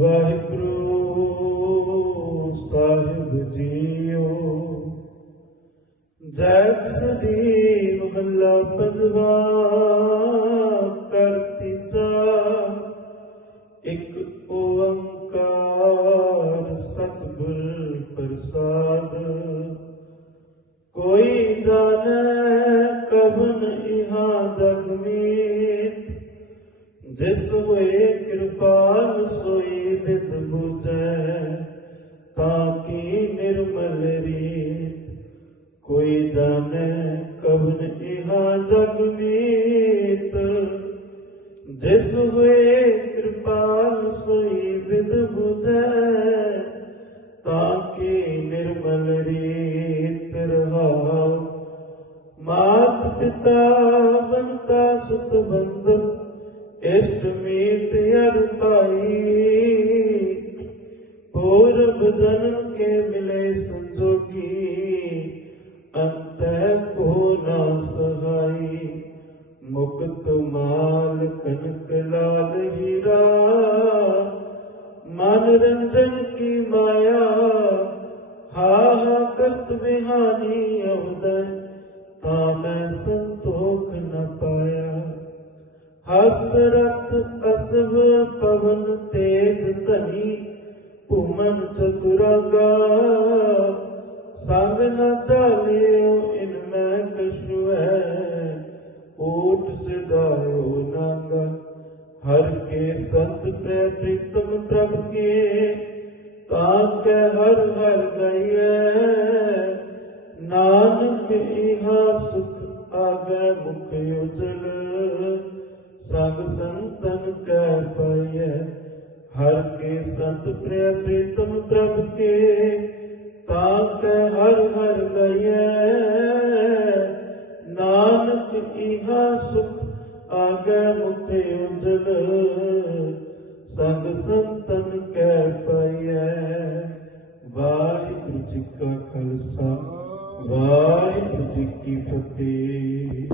ਵਾਹਿਗੁਰੂ ਸਾਹਿਬ JIO, ਜੈਤ ਸਦੀ ਮਹੱਲਾ ਪੰਜਵਾ ਕਰਤੀ ਚਾ ਇੱਕ ਓੰਕਾਰ ਸਤਿਗੁਰ ਪ੍ਰਸਾਦ, ਕੋਈ ਜਾਣੈ ਕਵਨ ਜਿਸ ਹੋਏ ਕਿਰਪਾਲ ਸੋਈ ਬਿਦ ਬੁਝੈ ਤਾਂ ਕੀ ਨਿਰਮਲ ਰੀਤ। ਕੋਈ ਜਾਣੈ ਕਵਨ ਇਹਾ ਜਗ ਮੀਤ। ਜਿਸ ਹੋਏ ਕਿਰਪਾਲ ਸੋਈ ਬਿਦ ਬੁਝੈ ਤਾਂ ਕੀ ਨਿਰਮਲ ਰੀਤ ਰਹਾਉ। ਮਾਤ ਪਿਤਾ ਬੰਤਾ ਸੁਤ ਬੰਦ ਇਸ਼ਟ ਮੀਤ ਅਰ ਪੂਰਬ ਜਨਮ ਕੇ ਮਿਲੇ ਸੰਜੋਗੀ, ਅੰਤੈ ਕੋ ਨਾ ਸਹਾਈ। ਮੁਕਤ ਮਾਲ ਕਨਕ ਲਾਲ ਹੀਰਾ। ਮਨ ਰੰਜਨ ਕੀ ਮਾਇਆ ਹਾ ਹਾ ਕਰਤ ਬਿਹਾਨੀ ਅਵਦੈ ਤਾਂ ਮੈਂ ਸੰਤੋਖ ਹਸਤ ਰਥ ਅਸਵ ਪਵਨ ਤੇਜ ਧਨੀ, ਭੂਮਨ ਚਤੁਰੰਗਾ। ਸੰਗ ਨ ਚਾਲਿਓ ਇਨ ਮੈਂ ਕਛੁ ਹੈ ਓਟ ਸਿਧਾਇਓ ਨਾਗਾ। ਹਰ ਕੇ ਸੰਤ ਪ੍ਰਿയ ਪ੍ਰੀਤਮ ਪ੍ਰਭ ਕੇ, ਤਾਂ ਕੈ ਹਰ ਹਰ ਗਈਐ। ਨਾਨਕ ਇਹਾ ਸੁਖ ਆਗੇ ਮੁਖ ਉਜਲ। ਸੰਗ ਸੰਤਨ ਕੈ ਪਾਈਐ। ਹਰ ਕੇ ਸੰਤ ਪ੍ਰਿय ਪ੍ਰੀਤਮ ਪ੍ਰਭ ਕੇ, ਤਾਂ ਕੈ ਹਰ ਹਰ ਗਈਐ ਨਾਨਕ ਇਹਾ ਸੁਖ ਆਗੇ ਮੁਖ ਉਜਲ ਸੰਗ ਸੰਤਨ ਕੈ ਪਾਈਐ। ਵਾਹਿਗੁਰੂ ਜੀ ਕਾ ਖਾਲਸਾ, ਵਾਹਿਗੁਰੂ ਜੀ ਕੀ ਫਤਿਹ।